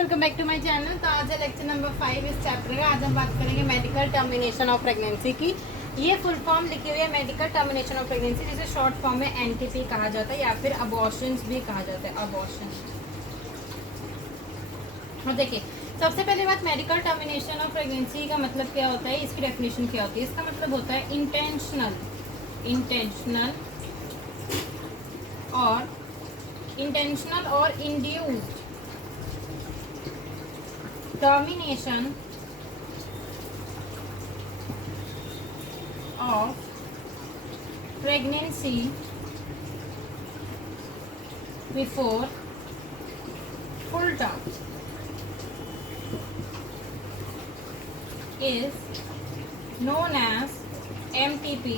Welcome back to my channel. तो आज है लेक्चर नंबर 5 इस चैप्टर का। आज हम बात करेंगे मेडिकल टर्मिनेशन ऑफ प्रेगनेंसी की। ये फुल फॉर्म लिखी हुई है मेडिकल टर्मिनेशन ऑफ प्रेगनेंसी, जिसे शॉर्ट फॉर्म में एनटीपी कहा जाता है या फिर अबॉर्शंस भी कहा जाता है, अबॉर्शन। और देखिए, सबसे पहले बात, मेडिकल टर्मिनेशन ऑफ प्रेगनेंसी का मतलब क्या होता है, इसकी डेफिनेशन क्या होती है। इसका मतलब होता है इंटेंशनल और induced termination of pregnancy before full term is known as MTP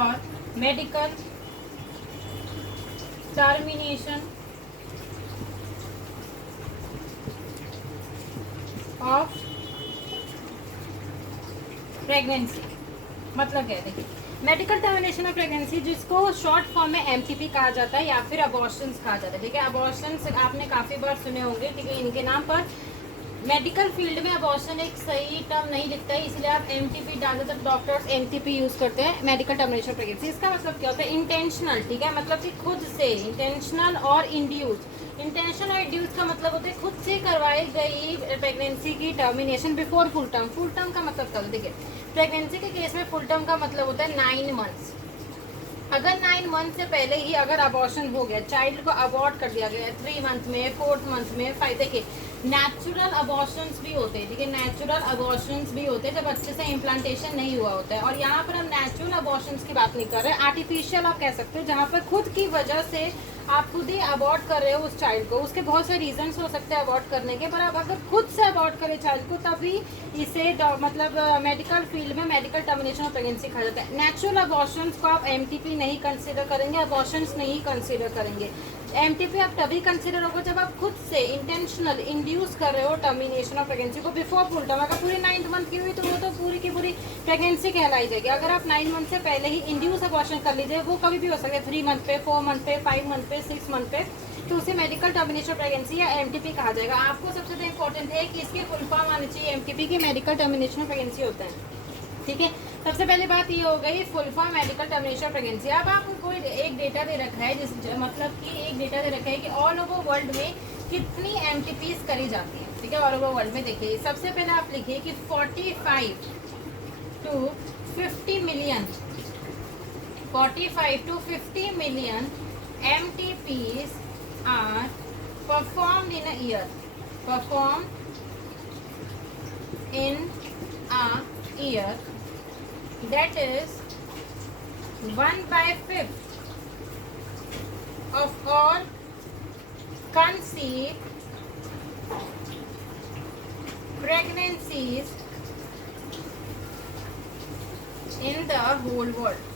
or medical termination of pregnancy. मतलब क्या है, देखिए, मेडिकल टर्मिनेशन ऑफ प्रेगनेंसी जिसको शॉर्ट फॉर्म में एमटीपी कहा जाता है या फिर अबॉर्शंस कहा जाता है। ठीक है, अबॉर्शंस आपने काफ़ी बार सुने होंगे। ठीक है, इनके नाम पर मेडिकल फील्ड में अबॉर्शन एक सही टर्म नहीं दिखता है, इसलिए आप एमटीपी डालते तब डॉक्टर्स एमटीपी यूज़ करते हैं मेडिकल टर्मिनेशन प्रेगनेंसी। इसका मतलब क्या होता है, इंटेंशनल। ठीक है, मतलब कि खुद से, इंटेंशनल और इंड्यूस। इंटेंशन और इंड्यूस का मतलब होता है खुद से करवाई गई प्रेगनेंसी की termination before full term. Full term का मतलब क्या होता है, देखिए, प्रेगनेंसी के केस में फुल टर्म का मतलब होता है 9 मंथ्स। अगर 9 मंथ से पहले ही अगर अबॉर्शन हो गया, चाइल्ड को अबॉर्ट कर दिया गया 3 मंथ में, 4th मंथ में, 5, देखिए नेचुरल अबॉर्शंस भी होते हैं। ठीक है, नेचुरल अबॉर्शंस भी होते हैं जब अच्छे से इम्प्लांटेशन नहीं हुआ होता है। और यहाँ पर हम नेचुरल अबॉर्शंस की बात नहीं कर रहे, आर्टिफिशियल आप कह सकते हो, जहाँ पर खुद की वजह से आप खुद ही अबॉर्ट कर रहे हो उस चाइल्ड को। उसके बहुत से रीजंस हो सकते हैं अबॉर्ट करने के, पर आप अगर खुद से अबॉर्ट करें चाइल्ड को, तभी इसे मतलब मेडिकल फील्ड में मेडिकल टर्मिनेशन ऑफ प्रेगनेंसी कहा जाता है। नेचुरल अबॉर्शंस को आप एमटीपी नहीं कंसीडर करेंगे, अबॉर्शंस नहीं कंसीडर करेंगे। एमटीपी आप तभी कंसीडर होगा जब आप खुद से इंटेंशनल इंड्यूस कर रहे हो टर्मिनेशन ऑफ प्रेगनेंसी को बिफोर फुल टर्म। अगर पूरी 9th मंथ की हुई तो वो तो पूरी की पूरी प्रेगनेंसी कहलाई जाएगी। अगर आप 9 मंथ से पहले ही इंड्यूस अबॉर्शन कर लीजिए, वो कभी भी हो सकता है 3 मंथ पे, 4 मंथ पे, 5 मंथ पे, 6 मंथ पे, तो उसे मेडिकल टर्मिनेशन प्रेगनेंसी या एमटीपी कहा जाएगा। आपको सबसे ज़्यादा इंपॉर्टेंट है कि इसके फुल फॉर्म आने चाहिए एमटीपी की, मेडिकल टर्मिनेशन प्रेगनेंसी होता है। ठीक है, सबसे पहली बात ये हो गई full form medical termination pregnancy. अब आपको एक डेटा दे रखा है, जिस मतलब कि एक डेटा दे रखा है कि ऑल ओवर वर्ल्ड में कितनी एमटीपीज करी जाती है। ठीक है, ऑल ओवर वर्ल्ड में देखिए, सबसे पहले आप लिखिए कि 45 to 50 million, 45 to 50 million MTPs are performed in a year, performed in a year, that is 1/5 of all conceived pregnancies in the whole world।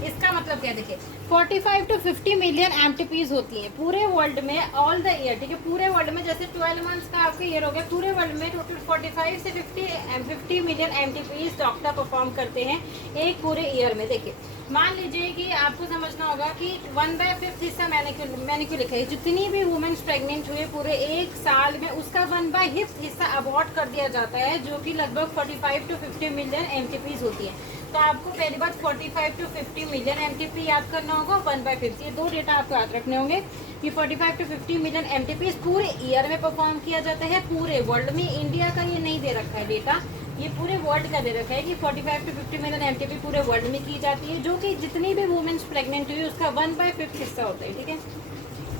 इसका मतलब क्या, देखिए 45 to 50 मिलियन एमटीपीज होती हैं पूरे वर्ल्ड में, ऑल द ईयर। ठीक है, पूरे वर्ल्ड में, जैसे 12 मंथ्स का आपका ईयर हो गया, पूरे वर्ल्ड में टोटल 45 से 50 मिलियन एमटीपीज डॉक्टर परफॉर्म करते हैं एक पूरे ईयर में। देखिए, मान लीजिए कि आपको समझना होगा कि 1/5 हिस्सा मैंने क्यों लिखा है, जितनी भी वुमेन्स प्रेग्नेंट हुए पूरे एक साल में, उसका 1/5 हिस्सा अबॉर्ट कर दिया जाता है, जो कि लगभग 45 to 50 मिलियन एमटीपीज होती है। तो आपको पहली बात 45 to 50 मिलियन एमटीपी याद करना होगा, 1/5। ये दो डेटा आपको याद रखने होंगे कि 45 to 50 मिलियन एमटीपी पूरे ईयर में परफॉर्म किया जाता है पूरे वर्ल्ड में। इंडिया का ये नहीं दे रखा है डेटा, ये पूरे वर्ल्ड का दे रखा है कि 45 to 50 मिलियन एमटीपी पूरे वर्ल्ड में की जाती है, जो कि जितनी भी वुमेन्स प्रेग्नेंट हुई उसका 1/5 हिस्सा होता है। ठीक है,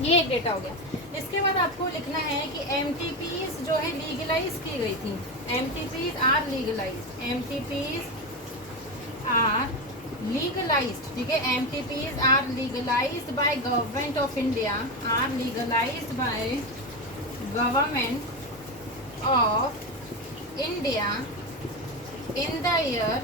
ये एक डेटा हो गया। इसके बाद आपको लिखना है कि एमटीपीज जो है लीगलाइज की गई थी, एमटीपीज आर लीगलाइज्ड, एमटीपीज are legalized। ठीक है, MTPs are legalized by government of India, are legalized by government of India in the year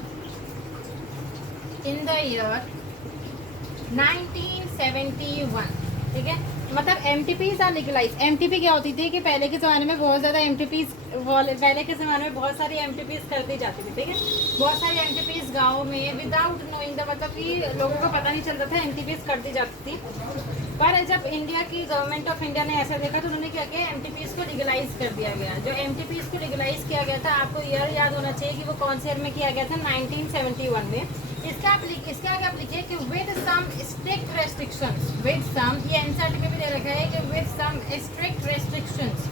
1971। ठीक है, मतलब एमटीपीज आर लीगलाइज। एमटीपी क्या होती थी कि पहले के ज़माने में बहुत ज़्यादा एमटीपीज, पहले के ज़माने में बहुत सारी एमटीपीज कर दी जाती थी। ठीक है, बहुत सारी एमटीपीज गाँव में विदाउट नोइंग द, मतलब कि लोगों को पता नहीं चलता था, एमटीपीज कर दी जाती थी। पर जब इंडिया की गवर्नमेंट ऑफ इंडिया ने ऐसा देखा तो उन्होंने क्या किया, एमटीपीज को लीगलाइज कर दिया गया। जो एमटीपीज को लीगलाइज किया गया था, आपको ईयर याद होना चाहिए कि वो कौन से ईयर में किया गया था, 1971 में। इसका आगे आप लिखिए कि with some strict restrictions, with some, ये एनसीईआरटी में भी दे रखा है कि विद सम स्ट्रिक्ट रेस्ट्रिक्शंस।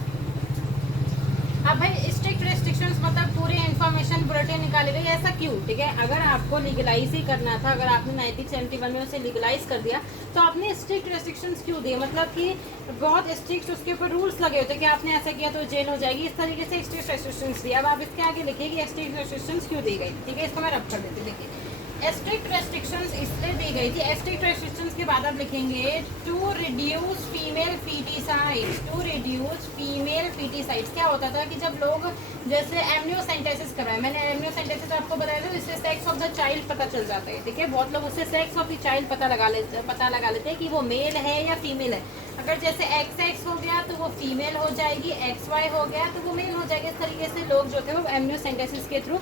अब भाई स्ट्रिक्ट रेस्ट्रिक्शंस मतलब पूरी इन्फॉर्मेशन बुलेटिन निकाली गई, ऐसा क्यों? ठीक है, अगर आपको लीगलाइज ही करना था, अगर आपने 1971 में उसे लीगलाइज कर दिया तो आपने स्ट्रिक्ट रेस्ट्रिक्शंस क्यों दिए? मतलब कि बहुत स्ट्रिक्ट उसके ऊपर रूल्स लगे होते कि आपने ऐसा किया तो जेल हो जाएगी, इस तरीके से स्ट्रिक्ट रेस्ट्रिक्शंस दिया। अब आप इसके आगे लिखिए कि स्ट्रिक्ट रेस्ट्रिक्शंस क्यों दी गई। ठीक है, इसको मैं रब कर देती हूँ। देखिए स्ट्रिक्ट रेस्ट्रिक्शंस इसलिए दी गई थी, स्ट्रिक्ट रेस्ट्रिक्शंस के बाद आप लिखेंगे to reduce female foeticides, to reduce female foeticides. क्या होता था कि जब लोग जैसे एमनियोसेंटेसिस करवाए, मैंने एमनियोसेंटेसिस आपको बताया था, इससे सेक्स ऑफ द चाइल्ड पता चल जाता है। ठीक है, बहुत लोग उससे सेक्स ऑफ द चाइल्ड पता लगा लेते हैं कि वो मेल है या फीमेल है। अगर जैसे XX हो गया तो वो फीमेल हो जाएगी, XY हो गया तो वो मेल हो जाएगी। इस तरीके से लोग जो थे वो एमनियोसेंटेसिस के through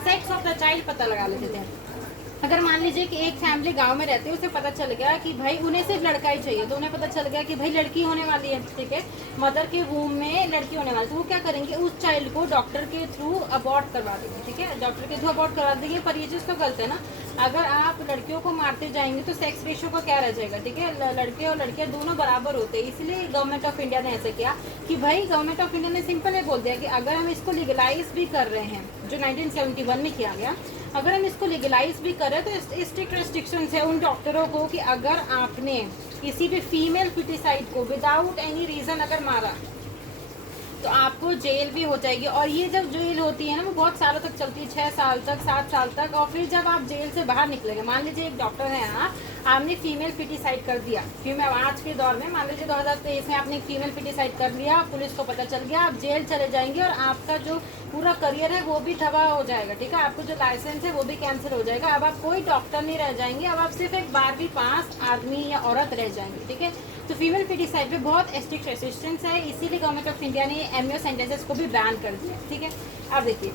sex of the child पता लगा लेते थे। अगर मान लीजिए कि एक फैमिली गांव में रहती है, उसे पता चल गया कि भाई उन्हें सिर्फ लड़का ही चाहिए, तो उन्हें पता चल गया कि भाई लड़की होने वाली है। ठीक है, मदर के वूम में लड़की होने वाली, तो वो क्या करेंगे, उस चाइल्ड को डॉक्टर के थ्रू अबॉर्ट करवा देंगे। ठीक है, डॉक्टर के थ्रू अबॉर्ट करवा देंगे। पर ये चीज़ तो गलत है ना, अगर आप लड़कियों को मारते जाएंगे तो सेक्स रेशियो का क्या रह जाएगा? ठीक है, लड़के और लड़कियां दोनों बराबर होते हैं। इसलिए गवर्नमेंट ऑफ इंडिया ने ऐसा किया कि भाई गवर्नमेंट ऑफ इंडिया ने सिंपल ये बोल दिया कि अगर हम इसको लीगलाइज भी कर रहे हैं, जो 1971 में किया गया, अगर हम इसको लीगलाइज भी करें तो स्ट्रिक्ट रेस्ट्रिक्शंस है उन डॉक्टरों को कि अगर आपने किसी भी फीमेल फिटिसाइड को विदाउट एनी रीज़न अगर मारा तो आपको जेल भी हो जाएगी। और ये जब जेल होती है ना, वो बहुत सालों तक चलती है, 6 साल तक, 7 साल तक। और फिर जब आप जेल से बाहर निकलेंगे, मान लीजिए एक डॉक्टर है, आपने फीमेल फिटिसाइड कर दिया, फीमेल आज के दौर में मान लीजिए 2023 में आपने एक फीमेल फिटिसाइड कर लिया, पुलिस को पता चल गया, आप जेल चले जाएंगे और आपका जो पूरा करियर है वो भी तबाह हो जाएगा। ठीक है, आपको जो लाइसेंस है वो भी कैंसिल हो जाएगा। अब आप कोई डॉक्टर नहीं रह जाएंगे, अब आप सिर्फ एक 12वीं पास आदमी या औरत रह जाएंगे। ठीक है, तो फीमेल फिटिसाइड पे बहुत स्ट्रिक्ट रेस्ट्रिक्शंस है, इसीलिए गवर्नमेंट ऑफ इंडिया ने एमनियोसेंटेसिस को भी बैन कर दिया। ठीक है, अब देखिए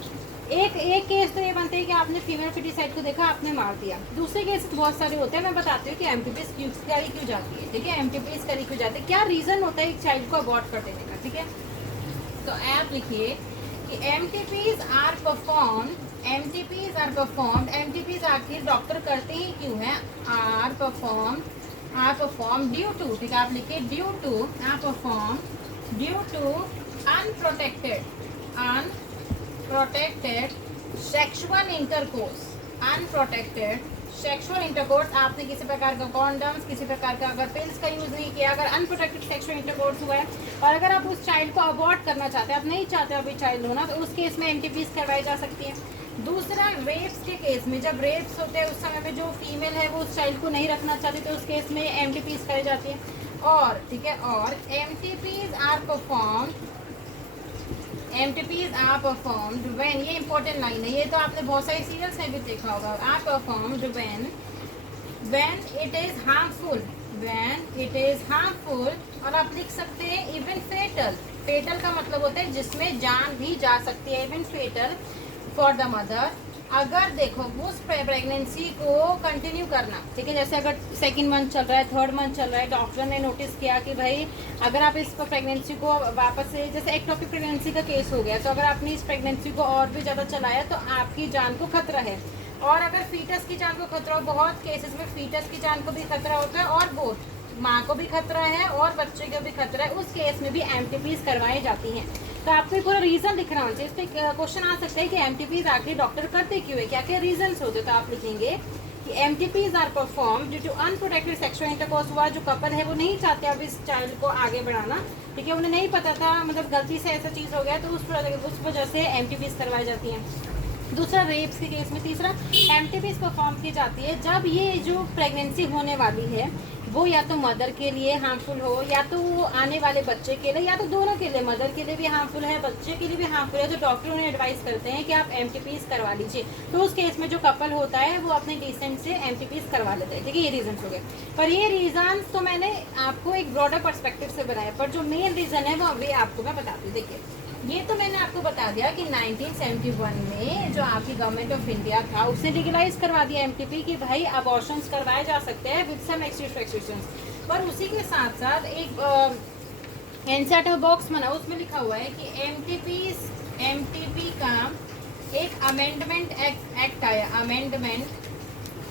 एक केस तो ये बनते हैं कि आपने फीमेल फिटिसाइड को देखा, आपने मार दिया। दूसरे केस बहुत सारे होते हैं, मैं बताती हूँ कि एमटीपीज करी क्यों जाती है। ठीक है, एमटीपीज करी क्यों जाती है, क्या रीज़न होता है एक चाइल्ड को अबॉर्ट कर देने का। ठीक है, तो आप लिखिए कि एमटीपीज आर परफॉर्म्ड, एमटीपीज आखिर डॉक्टर करते ही क्यों हैं, आर परफॉर्म ड्यू टू, ठीक है आप लिखिए due to, are perform due to unprotected sexual intercourse, unprotected sexual intercourse. आपने किसी प्रकार का कॉन्डम्स, किसी प्रकार का अगर पिल्स का यूज़ नहीं किया, अगर अनप्रोटेक्टेड सेक्सुअल इंटरकोर्स हुआ है और अगर आप उस चाइल्ड को अबॉर्ट करना चाहते हैं, आप नहीं चाहते अभी चाइल्ड होना, तो उस केस में एमटीपीज करवाई जा सकती है। दूसरा, रेप्स के केस में, जब रेप्स होते हैं उस समय में जो फीमेल है वो उस चाइल्ड को नहीं रखना चाहती, तो उस केस में एमटीपीज कराई जाती है। और ठीक है, और एमटीपीज आर परफॉर्म्ड व्हेन, ये इंपॉर्टेंट लाइन है, ये तो आपने बहुत सारे सीरियल्स में भी देखा होगा, are performed when it is harmful, और आप लिख सकते हैं इवन फेटल का मतलब होता है जिसमें जान भी जा सकती है, even fatal for the mother. अगर देखो उस प्रेगनेंसी को कंटिन्यू करना, ठीक है, जैसे अगर 2nd मंथ चल रहा है, 3rd मंथ चल रहा है, डॉक्टर ने नोटिस किया कि भाई अगर आप इस प्रेगनेंसी को वापस से, जैसे एक्टोपिक प्रेगनेंसी का केस हो गया, तो अगर आपने इस प्रेगनेंसी को और भी ज़्यादा चलाया तो आपकी जान को खतरा है। और अगर फीटस की जान को खतरा हो, बहुत केसेस में फीटस की जान को भी खतरा होता है और बोथ माँ को भी खतरा है और बच्चे को भी खतरा है, उस केस में भी एमटीपीज करवाई जाती हैं। तो आपको पूरा रीज़न लिखना होना चाहिए। इस पर क्वेश्चन आ सकता है कि एमटीपीज आखिर डॉक्टर करते क्यों है, क्या क्या रीजंस होते, तो आप लिखेंगे कि MTPs are perform due to unprotected sexual intercourse. हुआ जो कपल है वो नहीं चाहते अब इस चाइल्ड को आगे बढ़ाना, ठीक है, उन्हें नहीं पता था, मतलब गलती से ऐसा चीज़ हो गया, तो उस वजह से एमटीपीज करवाई जाती हैं। दूसरा, रेप्स के केस में। तीसरा, एमटीपीज परफॉर्म की जाती है जब ये जो प्रेगनेंसी होने वाली है वो या तो मदर के लिए हार्मफुल हो, या तो वो आने वाले बच्चे के लिए, या तो दोनों के लिए, मदर के लिए भी हार्मफुल है, बच्चे के लिए भी हार्मफुल है, तो डॉक्टर उन्हें एडवाइस करते हैं कि आप एमटीपीज करवा लीजिए। तो उस केस में जो कपल होता है वो अपने डिसेंट से एमटीपीज करवा लेते हैं। ठीक है, ये रीजन हो गए। पर ये रीजन तो मैंने आपको एक ब्रॉडर पर्सपेक्टिव से बनाया, पर जो मेन रीजन है वो अभी आपको मैं बताती हूँ। देखिए, ये तो मैंने आपको बता दिया कि 1971 में जो आपकी गवर्नमेंट ऑफ इंडिया था उसने लीगलाइज करवा दिया एमटीपी कि भाई अबॉर्शंस करवाए जा सकते हैं विद सम एक्सट्रीम रेस्ट्रिक्शंस। पर उसी के साथ साथ एक एनसीईआरटी बॉक्स बना, उसमें लिखा हुआ है कि एमटीपी का एक अमेंडमेंट एक्ट आया, अमेंडमेंट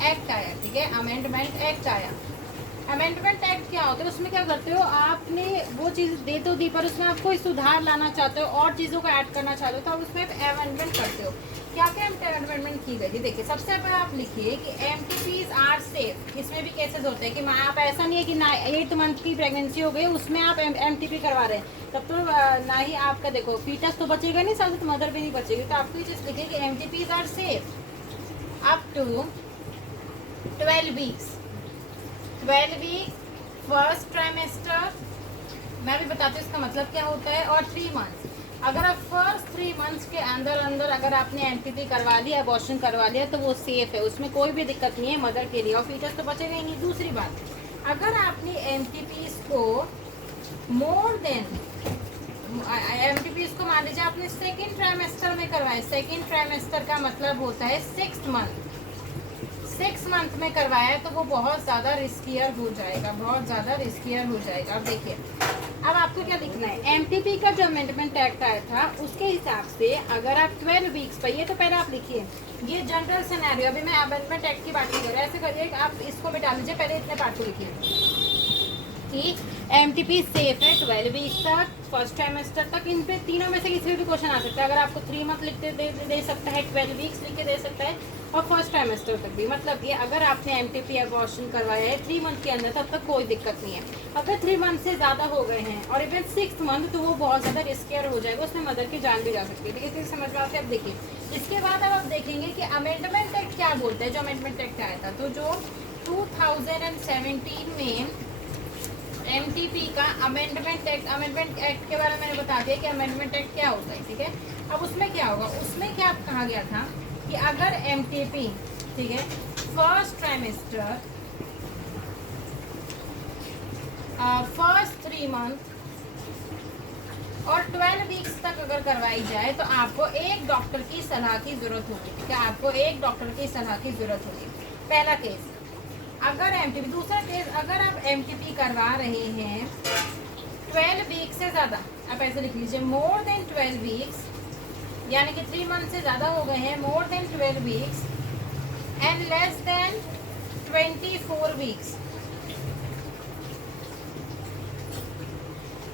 एक्ट आया, ठीक है, अमेंडमेंट एक्ट आया। अमेंडमेंट एक्ट क्या होता है, उसमें क्या करते हो, आपने वो चीज़ दे तो दी, पर उसमें आप कोई सुधार लाना चाहते हो और चीज़ों को ऐड करना चाहते हो, तो आप उसमें अमेंडमेंट करते हो। क्या क्या अमेंडमेंट की गई थी, देखिए सबसे पहले आप लिखिए कि एमटीपीज आर सेफ। इसमें भी केसेस होते हैं कि आप ऐसा नहीं है कि ना 8 मंथ की प्रेगनेंसी हो गई उसमें आप एमटीपी करवा रहे हैं, तब तो ना ही आपका देखो फीटस तो बचेगा नहीं, साथ मदर भी नहीं बचेगी। तो आपको ये चीज़ लिखिए कि MTPs are safe up to 12 weeks, 12 week, first trimester, मैं भी बताती हूँ इसका मतलब क्या होता है, और 3 मंथ्स। अगर आप फर्स्ट 3 मंथ्स के अंदर अंदर अगर आपने एमटीपी करवा लिया, अबॉर्शन करवा लिया, तो वो सेफ है, उसमें कोई भी दिक्कत नहीं है मदर के लिए, और फीटस तो बचेगा ही नहीं। दूसरी बात, अगर आपने एमटीपीज को मोर देन एमटीपीज को मान लीजिए आपने सेकेंड ट्राइमेस्टर में करवाया, सेकेंड ट्राइमेस्टर का मतलब होता है 6 मंथ, 6 मंथ में करवाया है, तो वो बहुत ज़्यादा रिस्कियर हो जाएगा, बहुत ज़्यादा रिस्कियर हो जाएगा। अब देखिए, अब आपको क्या लिखना है, एमटीपी का जो अमेंडमेंट एक्ट आया था उसके हिसाब से अगर आप 12 वीक्स पर, ये तो पहले आप लिखिए, ये जनरल सिनेरियो, अभी मैं अमेंडमेंट एक्ट की बात नहीं कर रहा, ऐसे करिए आप इसको मिटा लीजिए, पहले इतने पार्ट को लिखिए कि एमटीपी सेफ है 12 वीक तक, फर्स्ट ट्राइमेस्टर तक, इन पे तीनों में से किसी भी क्वेश्चन आ सकता है। अगर आपको 3 मंथ लिखते दे सकता है, 12 वीक्स लिख के दे सकता है, और फर्स्ट ट्राइमेस्टर तक भी। मतलब ये अगर आपने एमटीपी अबॉर्शन करवाया है 3 मंथ के अंदर, तब तक कोई दिक्कत नहीं है। अगर 3 मंथ से ज़्यादा हो गए हैं और इवन 6th मंथ, तो वो बहुत ज़्यादा रिस्कियर हो जाएगा, उसमें मदर की जान भी जा सकती है। ठीक है, समझ में आते हैं। अब देखिए, इसके बाद अब आप देखेंगे कि अमेंडमेंट एक्ट क्या बोलते हैं। जो अमेंडमेंट एक्ट आया था, तो जो 2017 में एमटीपी का अमेंडमेंट एक्ट के बारे में मैंने बता दिया कि अमेंडमेंट एक्ट क्या होता है। ठीक है, अब उसमें क्या होगा, उसमें क्या कहा गया था कि अगर एमटीपी, ठीक है, फर्स्ट ट्राइमेस्टर, फर्स्ट 3 मंथ और 12 वीक्स तक अगर करवाई जाए, तो आपको एक डॉक्टर की सलाह की जरूरत होगी। ठीक है, आपको एक डॉक्टर की सलाह की जरूरत होगी। पहला केस अगर एमटीपी, दूसरा केस अगर आप एमटीपी करवा रहे हैं 12 वीक से ज़्यादा, आप ऐसे लिख लीजिए, मोर देन 12 वीक्स, यानी कि 3 मंथ से ज़्यादा हो गए हैं, more than 12 weeks and less than 24 weeks,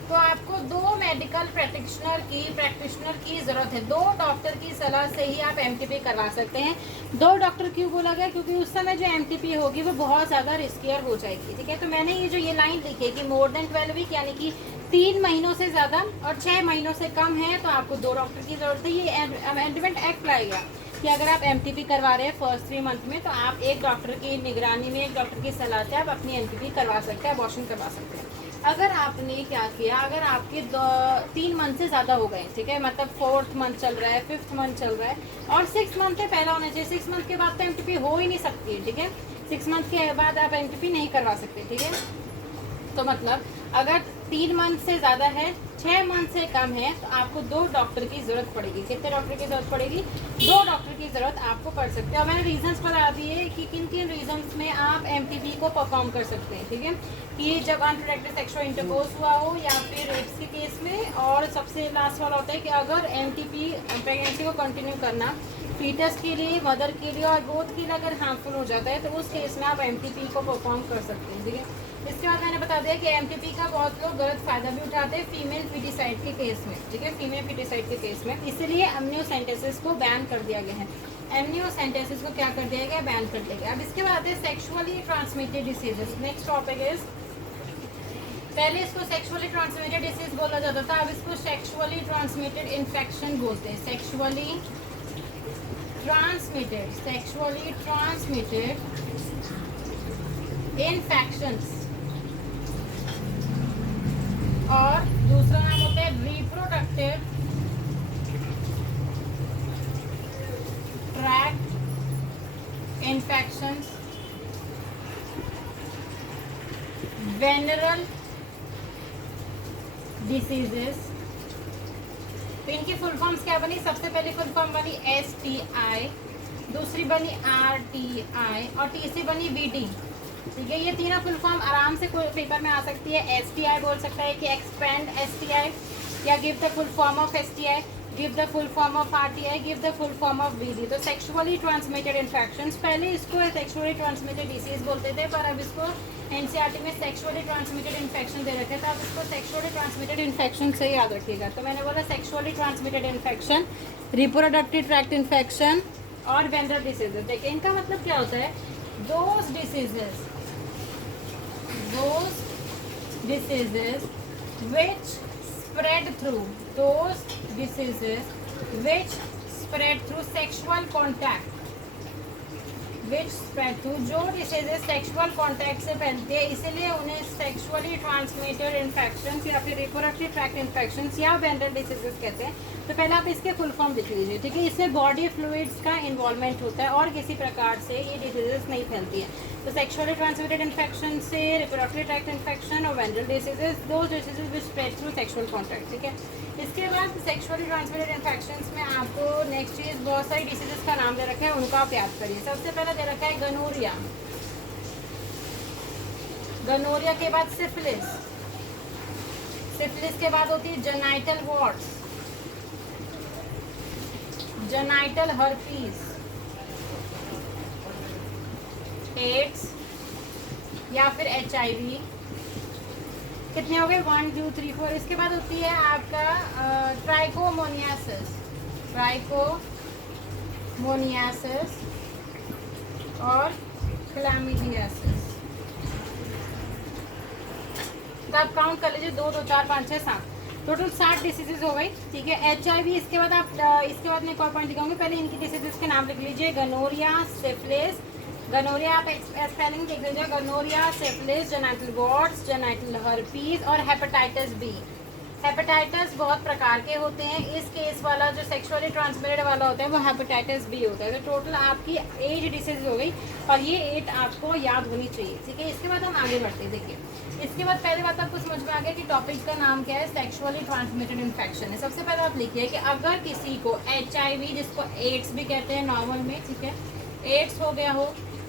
तो आपको 2 मेडिकल प्रैक्टिशनर की ज़रूरत है। 2 डॉक्टर की सलाह से ही आप एमटीपी करवा सकते हैं। 2 डॉक्टर क्यों बोला गया, क्योंकि उस समय जो एमटीपी होगी वो बहुत ज़्यादा रिस्कियर हो जाएगी। ठीक है, तो मैंने ये लाइन लिखी है कि मोर देन 12 वीक, यानी कि 3 महीनों से ज़्यादा और 6 महीनों से कम है, तो आपको 2 डॉक्टर की ज़रूरत है। ये अमेंडमेंट एक्ट लाएगा कि अगर आप एमटीपी करवा रहे हैं फर्स्ट 3 मंथ में, तो आप एक डॉक्टर की निगरानी में, एक डॉक्टर की सलाह से आप अपनी एमटीपी करवा सकते हैं, अबॉर्शन करवा सकते हैं। अगर आपने क्या किया, अगर आपके 3 मंथ से ज़्यादा हो गए, ठीक है, मतलब 4th मंथ चल रहा है, 5th मंथ चल रहा है, और 6 मंथ से पहला होना चाहिए। 6 मंथ के बाद तो एमटीपी हो ही नहीं सकती है। ठीक है, 6 मंथ के बाद आप एमटीपी नहीं करवा सकते। ठीक है, तो मतलब अगर 3 मंथ से ज़्यादा है, 6 मंथ से कम है, तो आपको 2 डॉक्टर की ज़रूरत पड़ेगी। कितने डॉक्टर की ज़रूरत पड़ेगी? 2 डॉक्टर की ज़रूरत आपको पड़ सकती है। और मैंने रीजंस बता दिए कि किन किन रीजंस में आप एमटीपी को परफॉर्म कर सकते हैं। ठीक है, कि जब अनप्रोटेक्टेड सेक्सुअल इंटरकोर्स हुआ हो, या फिर रेप्स के केस में, और सबसे लास्ट वाला होता है कि अगर एमटीपी प्रेगनेंसी को कंटिन्यू करना फीटस के लिए, मदर के लिए और बोथ के लिए अगर हार्मफुल हो जाता है, तो उस केस में आप एमटीपी को परफॉर्म कर सकते हैं। ठीक है, इसके बाद मैंने बता दिया कि एमटीपी का बहुत लोग गलत फायदा भी उठाते हैं फीमेल फीटिसाइड के केस में। ठीक है, फीमेल फीटिसाइड के केस में, इसलिए एमनियोसेंटेसिस को बैन कर दिया गया है। एमनियोसेंटेसिस को क्या कर दिया गया? बैन कर दिया गया। अब इसके बाद है sexually transmitted diseases. Next topic is, पहले इसको सेक्सुअली ट्रांसमिटेड डिसीज बोला जाता था, अब इसको सेक्सुअली ट्रांसमिटेड इन्फेक्शन बोलते हैं। सेक्सुअली ट्रांसमिटेड इन्फेक्शंस, और दूसरा नाम होता है reproductive tract infections, venereal diseases. तो इनकी फुल फॉर्म्स क्या बनी? सबसे पहली फुल फॉर्म बनी STI, दूसरी बनी RTI, और तीसरी बनी VD, ठीक है। ये तीनों फुल फॉर्म आराम से कोई पेपर में आ सकती है। STI बोल सकता है कि एक्सपेंड STI, या give the full form of STI, give the full form of RTI, give the full form of BD। तो सेक्सुअली ट्रांसमिटेड इन्फेक्शंस, पहले इसको सेक्सुअली ट्रांसमिटेड डिसीज बोलते थे, पर अब इसको NCERT में सेक्सुअली ट्रांसमिटेड इन्फेक्शन दे रखे थे, तो आप इसको सेक्सुअली ट्रांसमिटेड इन्फेक्शन से याद रखिएगा। तो मैंने बोला sexually transmitted infection, reproductive tract infection और वेंडर डिसीजेज। देखिए इनका मतलब क्या होता है, those diseases which spread through sexual contact, जो डिसीजेज सेक्सुअल कॉन्टैक्ट से फैलती है, इसीलिए उन्हें सेक्सुअली ट्रांसमिटेड इन्फेक्शंस या फिर रिप्रोडक्टिव ट्रैक्ट इन्फेक्शंस या वेंडर डिसीजेज कहते हैं। तो पहले आप इसके फुल फॉर्म लिख लीजिए, ठीक है। इसमें बॉडी फ्लूइड्स का इन्वॉल्वमेंट होता है और किसी प्रकार से ये डिसीजेज नहीं फैलती है। तो सेक्सुअली ट्रांसमिटेड इन्फेक्शन से रिप्रोडक्टिव ट्रैक्ट इन्फेक्शन और वेंडर डिसीजेज, दो डिसीजेज विच स्प्रेड थ्रू सेक्सुअल कॉन्टैक्ट, ठीक है। इसके बाद सेक्सुअली ट्रांसमिटेड इन्फेक्शंस में आपको नेक्स्ट चीज़ बहुत सारी डिसीजेस का नाम दे रखा है, उनका आप याद करिए। सबसे पहले दे रखा है गनोरिया, गनोरिया के बाद सिफिलिस, सिफिलिस के बाद होती है genital warts, genital herpes, AIDS या फिर HIV। कितने हो गए, 1 2 3 4। इसके बाद होती है आपका ट्राइकोमोनियासिस, और क्लैमिडियासिस। तो आप काउंट कर लीजिए, 2 2 4 5 6 7, टोटल 7 डिसीजेज हो गई, ठीक है। HIV, इसके बाद आप इसके बाद मैं एक और पॉइंट दिखाऊंगी, पहले इनकी डिसीजेज के नाम लिख लीजिए, गनोरिया, सिफिलिस, गनोरिया आप स्पेलिंग देख लीजिए, gonorrhoea, syphilis, genital warts, genital herpes और हेपेटाइटिस बी। हेपेटाइटिस बहुत प्रकार के होते हैं, इस केस वाला जो सेक्सुअली ट्रांसमिटेड वाला होता है वो हेपेटाइटिस बी होता है। तो टोटल आपकी 8 डिसीज हो गई और ये 8 आपको याद होनी चाहिए, ठीक है। इसके बाद हम आगे बढ़ते हैं। देखिए इसके बाद पहले बात आपको समझ में आ गया कि टॉपिक का नाम क्या है, सेक्सुअली ट्रांसमिटेड इन्फेक्शन है। सबसे पहले आप लिखिए कि अगर किसी को HIV, जिसको एड्स भी कहते हैं नॉर्मल में, ठीक है, एड्स हो गया हो,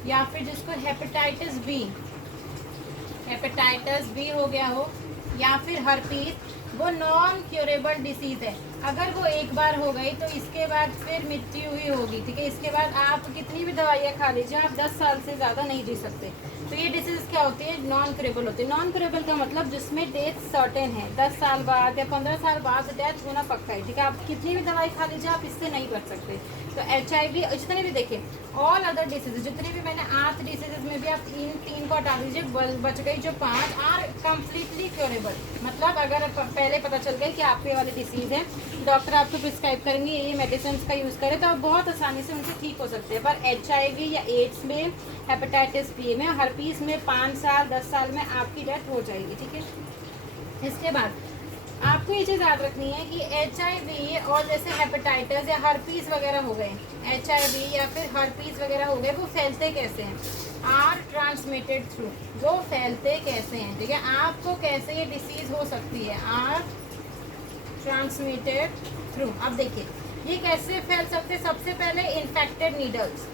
या फिर जिसको हेपेटाइटिस बी हो गया हो, या फिर हर्पीज, वो नॉन क्यूरेबल डिसीज है। अगर वो एक बार हो गई तो इसके बाद फिर मृत्यु ही होगी, ठीक है। इसके बाद आप कितनी भी दवाइयाँ खा लीजिए, आप 10 साल से ज़्यादा नहीं जी सकते। तो ये डिसीज क्या होती है, नॉन क्यूरेबल होती है। नॉन क्यूरेबल का मतलब जिसमें डेथ सर्टेन है, 10 साल बाद या 15 साल बाद डेथ होना पक्का है, ठीक है। आप कितनी भी दवाई खा लीजिए, आप इससे नहीं बच सकते। तो HIV, जितने भी देखिए ऑल अदर डिसीजेज, जितने भी मैंने 8 डिसीजेज में भी आप तीन को हटा दीजिए, बच गई जो 5 आर कम्प्लीटली क्योरेबल। मतलब अगर पहले पता चल गया कि आपके वाली डिसीज़ है, डॉक्टर आपको प्रिस्क्राइब करेंगे ये मेडिसिन का यूज़ करें, तो आप बहुत आसानी से उनसे ठीक हो सकते हैं। पर HIV या एड्स में, हेपेटाइटिस बी में, हर्पीस में 5 साल 10 साल में आपकी डेथ हो जाएगी, ठीक है। इसके बाद आपको ये चीज़ याद रखनी है कि HIV और जैसे हेपेटाइटिस या हर्पीस वगैरह हो गए, HIV या फिर हर्पीस वगैरह हो गए, वो फैलते कैसे हैं, आर ट्रांसमिटेड थ्रू, वो फैलते कैसे हैं, ठीक है। आपको कैसे ये डिसीज़ हो सकती है, आर ट्रांसमिटेड थ्रू। अब देखिए ये कैसे फैल सकते हैं, सबसे पहले इन्फेक्टेड नीडल्स,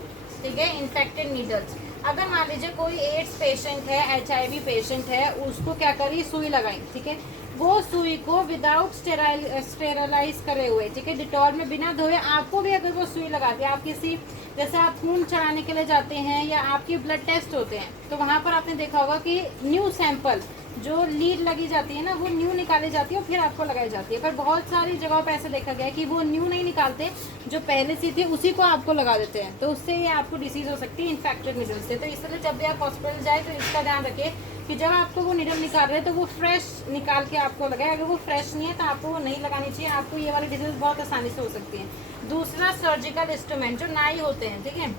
ठीक है, इन्फेक्टेड नीडल्स। अगर मान लीजिए कोई एड्स पेशेंट है, HIV पेशेंट है, उसको क्या करिए, सुई लगाई, ठीक है। वो सुई को विदाउट स्टेरलाइज करे हुए, ठीक है, डिटॉल में बिना धोए, आपको भी अगर वो सुई लगाते हैं, आप किसी जैसे आप खून चढ़ाने के लिए जाते हैं या आपके ब्लड टेस्ट होते हैं, तो वहाँ पर आपने देखा होगा कि न्यू सैंपल जो लीड लगी जाती है ना, वो न्यू निकाली जाती है और फिर आपको लगाई जाती है। पर बहुत सारी जगहों पे ऐसा देखा गया है कि वो न्यू नहीं निकालते, जो पहले से थी उसी को आपको लगा देते हैं, तो उससे ये आपको डिसीज़ हो सकती है इन्फेक्टेड निडल से। तो इसलिए जब भी आप हॉस्पिटल जाए तो इसका ध्यान रखिए कि जब आपको वो निडल निकाल रहे हैं तो वो फ्रेश निकाल के आपको लगाए, अगर वो फ्रेश नहीं है तो आपको वो नहीं लगानी चाहिए, आपको ये वाली डिसीज़ बहुत आसानी से हो सकती है। दूसरा सर्जिकल इंस्ट्रूमेंट, जो नाई होते हैं, ठीक है,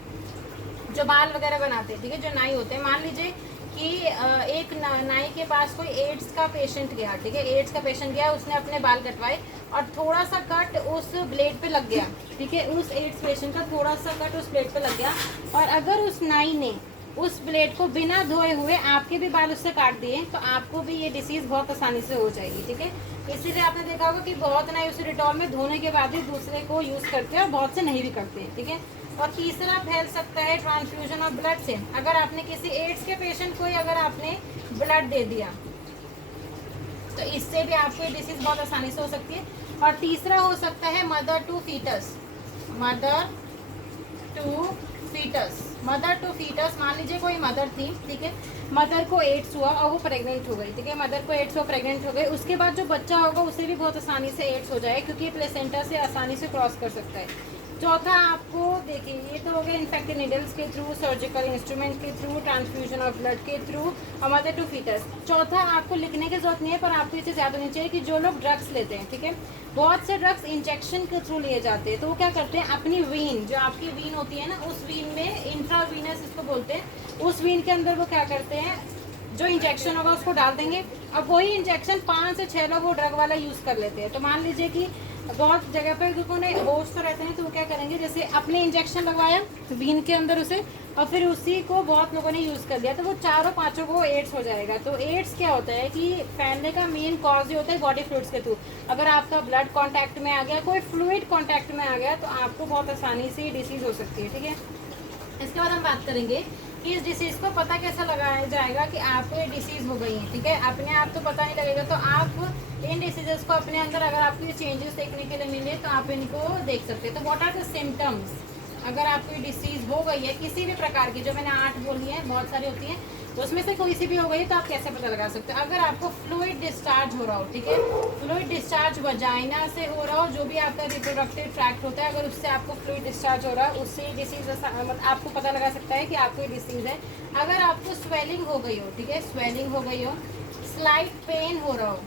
जो बाल वगैरह बनाते हैं, ठीक है, जो नाई होते हैं, मान लीजिए कि एक नाई के पास कोई एड्स का पेशेंट गया, ठीक है, एड्स का पेशेंट गया, उसने अपने बाल कटवाए और थोड़ा सा कट उस ब्लेड पे लग गया, ठीक है, उस एड्स पेशेंट का थोड़ा सा कट उस ब्लेड पे लग गया, और अगर उस नाई ने उस ब्लेड को बिना धोए हुए आपके भी बाल उससे काट दिए, तो आपको भी ये डिसीज़ बहुत आसानी से हो जाएगी, ठीक है। इसीलिए आपने देखा होगा कि बहुत नाई उसे डिटॉल में धोने के बाद ही दूसरे को यूज़ करते हैं और बहुत से नहीं भी करते हैं, ठीक है। और तीसरा फैल सकता है ट्रांसफ्यूजन ऑफ ब्लड से। अगर आपने किसी एड्स के पेशेंट को ही अगर आपने ब्लड दे दिया तो इससे भी आपको ये डिसीज बहुत आसानी से हो सकती है। और तीसरा हो सकता है mother to foetus. Mother to foetus, mother to foetus, मान लीजिए कोई मदर थी, ठीक है, मदर को एड्स हुआ और वो प्रेग्नेंट हो गई, ठीक है, मदर को एड्स हुआ, प्रेग्नेंट हो गई, उसके बाद जो बच्चा होगा उसे भी बहुत आसानी से एड्स हो जाए क्योंकि प्लेसेंटा से आसानी से क्रॉस कर सकता है। चौथा आपको देखिए, ये तो हो गया इन्फेक्टेड निडल्स के थ्रू, सर्जिकल इंस्ट्रूमेंट के थ्रू, ट्रांसफ्यूजन ऑफ ब्लड के थ्रू और मदर टू फीटस। चौथा आपको लिखने की जरूरत नहीं है पर आपको इसे याद होनी चाहिए कि जो लोग ड्रग्स लेते हैं, ठीक है, बहुत से ड्रग्स इंजेक्शन के थ्रू लिए जाते हैं, तो वो क्या करते हैं, अपनी वीन, जो आपकी वीन होती है ना, उस वीन में, इंट्रावीनस इसको बोलते हैं, उस वीन के अंदर वो क्या करते हैं, जो इंजेक्शन होगा उसको डाल देंगे। अब वही इंजेक्शन 5 से 6 लोग वो ड्रग वाला यूज़ कर लेते हैं। तो मान लीजिए कि बहुत जगह पर लोगों ने होश तो रहते हैं तो वो क्या करेंगे, जैसे अपने इंजेक्शन लगवाया वीन के अंदर उसे, और फिर उसी को बहुत लोगों ने यूज़ कर लिया, तो वो 4-5 को एड्स हो जाएगा। तो एड्स क्या होता है कि फैलने का मेन कॉज ये होता है बॉडी फ्लूइड्स के थ्रू। अगर आपका ब्लड कांटेक्ट में आ गया, कोई फ्लूइड कांटेक्ट में आ गया, तो आपको बहुत आसानी से डिसीज़ हो सकती है, ठीक है। इसके बाद हम बात करेंगे कि इस डिसीज़ को पता कैसा लगाया जाएगा कि आपको ये डिसीज़ हो गई है, ठीक है, अपने आप तो पता नहीं लगेगा। तो आप इन डिसीजेस को अपने अंदर अगर आपको ये चेंजेस देखने के लिए मिले तो आप इनको देख सकते हैं। तो व्हाट आर द सिम्टम्स, अगर आपको ये डिसीज़ हो गई है किसी भी प्रकार की, जो मैंने 8 बोली है, बहुत सारी होती हैं, तो उसमें से कोई सी भी हो गई तो आप कैसे पता लगा सकते हो। अगर आपको फ्लूइड डिस्चार्ज हो रहा हो, ठीक है, फ्लूइड डिस्चार्ज वजाइना से हो रहा हो, जो भी आपका रिप्रोडक्टिव ट्रैक्ट होता है, अगर उससे आपको फ्लूइड डिस्चार्ज हो रहा है, उससे डिसीज आपको पता लगा सकता है कि आपको ये डिसीज़ है। अगर आपको स्वेलिंग हो गई हो, ठीक है, स्वेलिंग हो गई हो, स्लाइट पेन हो रहा हो,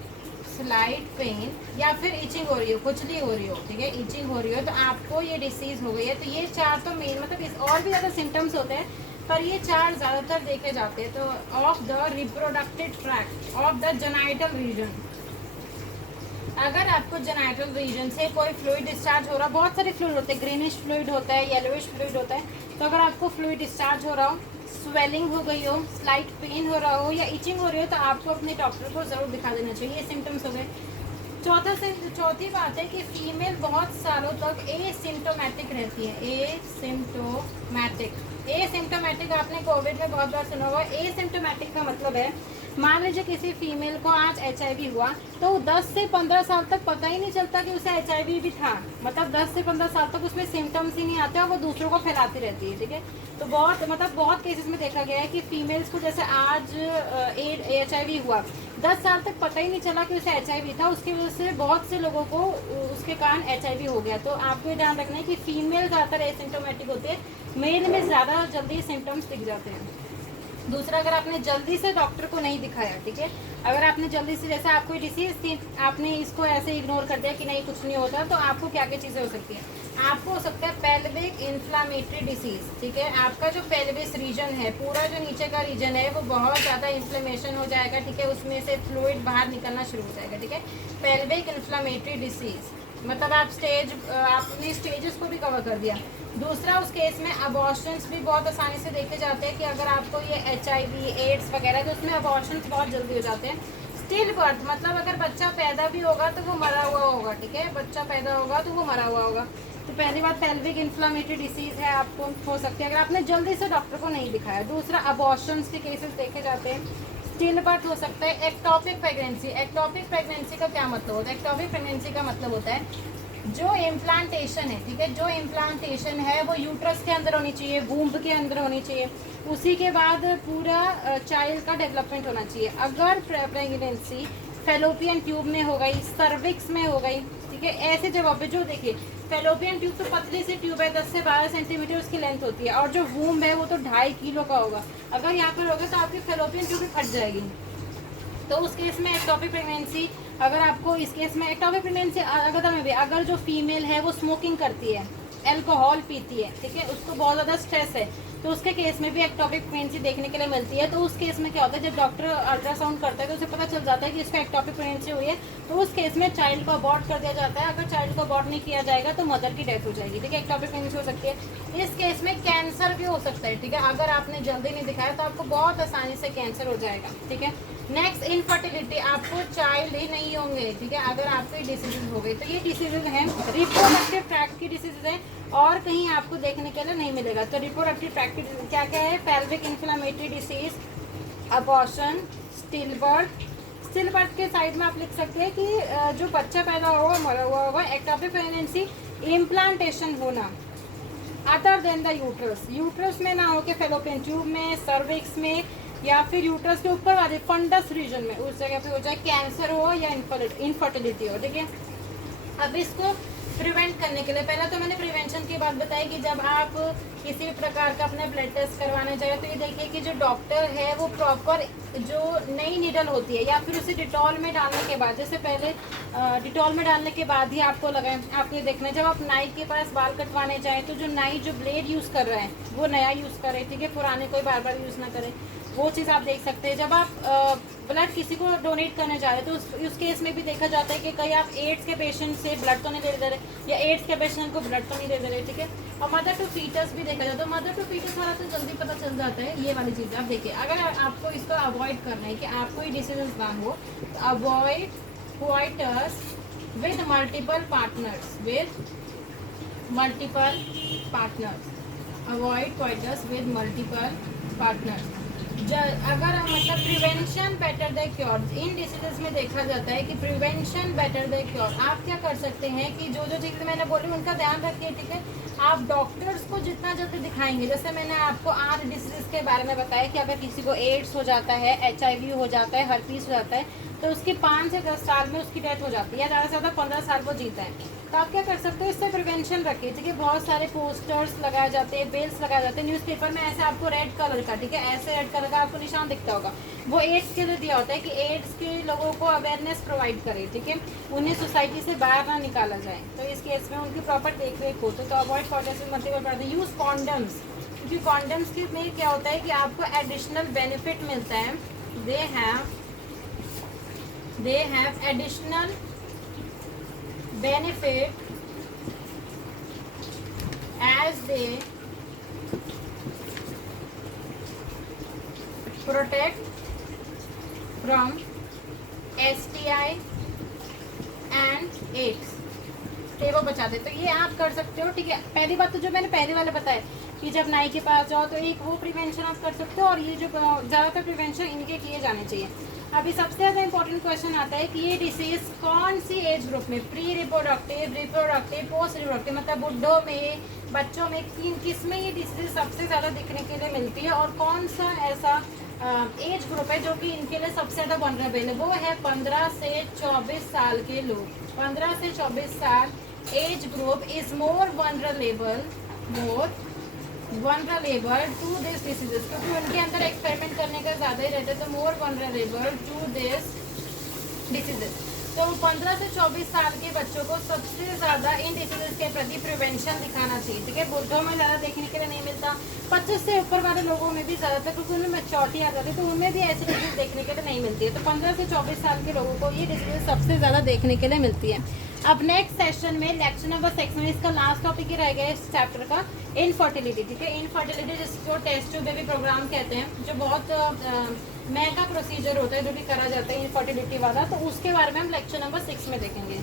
स्लाइट पेन, या फिर इचिंग हो रही हो, खुजली हो रही हो, ठीक है, इचिंग हो रही हो, तो आपको ये डिसीज़ हो गई है। तो ये 4 तो मेन, मतलब और भी ज़्यादा सिम्टम्स होते हैं पर ये 4 ज़्यादातर देखे जाते हैं। तो of the reproductive tract, of the genital region, अगर आपको जेनाइटल रीजन से कोई फ्लूइड डिस्चार्ज हो रहा, बहुत सारे फ्लूइड होते हैं, ग्रीनिश फ्लूइड होता है, येलोइश फ्लूइड होता है, तो अगर आपको फ्लूइड डिस्चार्ज हो रहा हो, स्वेलिंग हो गई हो, स्लाइट पेन हो रहा हो या इचिंग हो रही हो, तो आपको अपने डॉक्टर को ज़रूर दिखा देना चाहिए। ये सिम्टम्स हो गए। चौथी बात है कि फीमेल बहुत सालों तक एसिम्टोमेटिक रहती है। एसिम्टोमेटिक आपने कोविड में बहुत बार सुना होगा। एसिम्टोमेटिक का मतलब है, मान लीजिए किसी फीमेल को आज HIV हुआ तो 10 से 15 साल तक पता ही नहीं चलता कि उसे HIV भी था, मतलब 10 से 15 साल तक उसमें सिम्टम्स ही नहीं आते और वो दूसरों को फैलाती रहती है, ठीक है। तो बहुत केसेस में देखा गया है कि फीमेल्स को जैसे आज HIV हुआ, 10 साल तक पता ही नहीं चला कि उसे HIV था, उसकी वजह से बहुत से लोगों को उसके कारण HIV हो गया। तो आपको ये ध्यान रखना है कि फीमेल ज़्यादातर एसिम्टोमेटिक होते हैं, मेल में ज़्यादा जल्दी सिम्टम्स दिख जाते हैं। दूसरा, अगर आपने जल्दी से डॉक्टर को नहीं दिखाया, ठीक है, अगर आपने जल्दी से, जैसे आपको डिसीज थी, आपने इसको ऐसे इग्नोर कर दिया कि नहीं कुछ नहीं होता, तो आपको क्या क्या चीज़ें हो सकती है। आपको हो सकता है पेल्विक इन्फ्लामेटरी डिसीज, ठीक है, आपका जो पेल्विस रीजन है, पूरा जो नीचे का रीजन है वो बहुत ज़्यादा इन्फ्लेमेशन हो जाएगा, ठीक है, उसमें से फ्लूइड बाहर निकलना शुरू हो जाएगा, ठीक है, पेल्विक इन्फ्लामेटरी डिसीज, मतलब आपने स्टेजेस को भी कवर कर दिया। दूसरा, उस केस में अबॉर्शंस भी बहुत आसानी से देखे जाते हैं कि अगर आपको ये HIV, एड्स वगैरह, तो उसमें अबॉर्शंस बहुत जल्दी हो जाते हैं। स्टिल बर्थ, मतलब अगर बच्चा पैदा भी होगा तो वो मरा हुआ होगा, ठीक है, बच्चा पैदा होगा तो वो मरा हुआ होगा। तो पहली बात पेल्विक इन्फ्लामेटरी डिसीज़ है, आपको हो सकती है अगर आपने जल्दी से डॉक्टर को नहीं दिखाया। दूसरा, अबॉर्शंस के केसेस देखे जाते हैं। स्टिल बर्थ हो सकता है। एक्टोपिक प्रेगनेंसी, एक्टोपिक प्रेगनेंसी का क्या मतलब होता है? एक्टोपिक प्रेगनेंसी का मतलब होता है जो इम्प्लांटेशन है, ठीक है, जो इम्प्लांटेशन है वो यूट्रस के अंदर होनी चाहिए, वूम्ब के अंदर होनी चाहिए, उसी के बाद पूरा चाइल्ड का डेवलपमेंट होना चाहिए। अगर प्रेगनेंसी फेलोपियन ट्यूब में हो गई, सर्विक्स में हो गई, ठीक है, ऐसे जगह पे, जो देखिए फेलोपियन ट्यूब तो पतली सी ट्यूब है, 10 से 12 सेंटीमीटर उसकी लेंथ होती है, और जो वूम्ब है वो तो 2.5 किलो का होगा। अगर यहाँ पर होगा तो आपकी फेलोपियन ट्यूब भी फट जाएगी। तो उस केस में एक्टोपिक प्रेगनेंसी, अगर आपको इस केस में एक्टोपिक प्रेगनेंसी में भी अगर जो फीमेल है वो स्मोकिंग करती है, अल्कोहल पीती है, ठीक है, उसको बहुत ज़्यादा स्ट्रेस है, तो उसके केस में भी एक्टोपिक प्रेगनेंसी देखने के लिए मिलती है। तो उस केस में क्या होता है, जब डॉक्टर अल्ट्रासाउंड करता है तो उसे पता चल जाता है कि इसको एक्टोपिक प्रेगनेंसी हुई है, तो उस केस में चाइल्ड को अबॉर्ट कर दिया जाता है। अगर चाइल्ड को अबॉर्ट नहीं किया जाएगा तो मदर की डेथ हो जाएगी, ठीक है, एक्टोपिक प्रेगनेंसी हो सकती है। इस केस में कैंसर भी हो सकता है, ठीक है, अगर आपने जल्दी नहीं दिखाया तो आपको बहुत आसानी से कैंसर हो जाएगा, ठीक है। नेक्स्ट, इनफर्टिलिटी, आपको चाइल्ड होंगे ही नहीं होंगे, ठीक है, अगर आपको ये डिसीजेज हो गए। तो ये डिसीजेज हैं, रिप्रोडक्टिव ट्रैक्ट की डिसीजेज हैं और कहीं आपको देखने के लिए नहीं मिलेगा। तो रिप्रोडक्टिव ट्रैक्ट की क्या क्या है? Pelvic inflammatory disease, abortion, still birth के साइड में आप लिख सकते हैं कि जो बच्चा पैदा हुआ मरा हुआ होगा, एक्टोपिक प्रेगनेंसी, इम्प्लांटेशन होना अदर देन द यूट्रस में ना हो के फेलोपियन ट्यूब में, सर्विक्स में, या फिर यूट्रस के ऊपर वाले फंडस रीजन में, उस जगह पे हो जाए कैंसर हो या इनफर्टिलिटी हो, ठीक है। अब इसको प्रिवेंट करने के लिए पहले तो मैंने प्रिवेंशन की बात बताई कि जब आप किसी भी प्रकार का अपना ब्लड टेस्ट करवाने जाए तो ये देखिए कि जो डॉक्टर है वो प्रॉपर जो नई नीडल होती है या फिर उसे डिटॉल में डालने के बाद, जैसे पहले डिटॉल में डालने के बाद ही आपको लगाएं। आप ये देखना, जब आप नाई के पास बाल कटवाने जाएँ तो जो नाई जो ब्लेड यूज़ कर रहा है वो नया यूज़ करे, ठीक है, पुराने कोई बार बार यूज़ ना करे, वो चीज़ आप देख सकते हैं। जब आप ब्लड किसी को डोनेट करने जा रहे हैं तो उस केस में भी देखा जाता है कि कहीं आप एड्स के पेशेंट से ब्लड तो नहीं दे रहे या एड्स के पेशेंट को ब्लड तो नहीं दे रहे, ठीक है। और मदर टू फीटस भी देखा जाता है। मदर टू फीटस वाला तो जल्दी पता चल जाता है, ये वाली चीज़ आप देखिए। अगर आपको इसको अवॉइड करना है कि आपको ये डिसीजन ना हो तो avoid coitus with multiple partners, avoid coitus with multiple partners. अगर मतलब prevention better the cure, in diseases में देखा जाता है कि प्रिवेंशन बेटर द क्योर। आप क्या कर सकते हैं कि जो जो चीज़ें मैंने बोली उनका ध्यान रखिए, ठीक है। आप डॉक्टर्स को जितना जल्दी दिखाएंगे, जैसे मैंने आपको 8 डिसीजेस के बारे में बताया कि अगर किसी को एड्स हो जाता है, HIV हो जाता है, हर्पीस हो जाता है, तो उसकी 5 से 10 साल में उसकी डेथ हो जाती है, या ज़्यादा से ज़्यादा 15 साल वो जीता है। तो आप क्या कर सकते हो, इससे प्रिवेंशन रखिए, ठीक है। बहुत सारे पोस्टर्स लगाए जाते हैं, बेल्स लगाए जाते हैं न्यूज़पेपर में, ऐसे आपको रेड कलर का, ठीक है, ऐसे रेड कलर का आपको निशान दिखता होगा, वो एड्स के लिए दिया होता है कि एड्स के लोगों को अवेयरनेस प्रोवाइड करे, ठीक है, उन्हें सोसाइटी से बाहर ना निकाला जाए। तो इस केस में उनकी प्रॉपर देख रेख हो। तो avoid contact multiple partner, use condoms, क्योंकि कॉन्डम्स के में क्या होता है कि आपको एडिशनल बेनिफिट मिलता है। They have additional benefit as they protect from STI and AIDS, ते वो बचाते। तो ये आप कर सकते हो, ठीक है। पहली बात तो जो मैंने पहले वाले बताया कि जब नाई के पास जाओ तो एक वो प्रिवेंशन आप कर सकते हो, और ये जो ज़्यादातर प्रिवेंशन इनके किए जाने चाहिए। अभी सबसे ज़्यादा इंपॉर्टेंट क्वेश्चन आता है कि ये डिसीज कौन सी एज ग्रुप में, pre reproductive, reproductive, post reproductive, मतलब बुढ़ों में, बच्चों में, किस में ये डिसीज सबसे ज़्यादा दिखने के लिए मिलती है, और कौन सा ऐसा एज ग्रुप है जो कि इनके लिए सबसे ज़्यादा वल्नरेबल है। वो है 15 से 24 साल के लोग। 15 से 24 साल age group is more vulnerable to this diseases, क्योंकि उनके अंदर एक्सपेरिमेंट करने का ज़्यादा ही रहता है। तो more vulnerable to this diseases. तो 15 से 24 साल के बच्चों को सबसे ज़्यादा इन डिसीजेस के प्रति प्रिवेंशन दिखाना चाहिए, ठीक है। बुढ़ों में ज़्यादा देखने के लिए नहीं मिलता, 25 से ऊपर वाले लोगों में भी ज़्यादातर, क्योंकि उनमें मैच्योरिटी आ जाती है, तो उनमें भी ऐसी डिसीज देखने के लिए नहीं मिलती है। तो 15 से 24 साल के लोगों को ये डिसीज सबसे ज़्यादा देखने के लिए मिलती है। अब नेक्स्ट सेशन में लेक्चर नंबर 6 में इसका लास्ट टॉपिक ही रह गया इस चैप्टर का, इनफर्टिलिटी, ठीक है। इनफर्टिलिटी जिसको टेस्ट ट्यूब बेबी प्रोग्राम कहते हैं, जो बहुत महंगा प्रोसीजर होता है जो भी करा जाता है इनफर्टिलिटी वाला, तो उसके बारे में हम लेक्चर नंबर 6 में देखेंगे।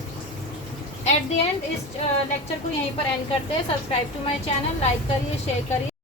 एट द एंड इस लेक्चर को यहीं पर एंड करते हैं। Subscribe to my channel, like करिए, शेयर करिए।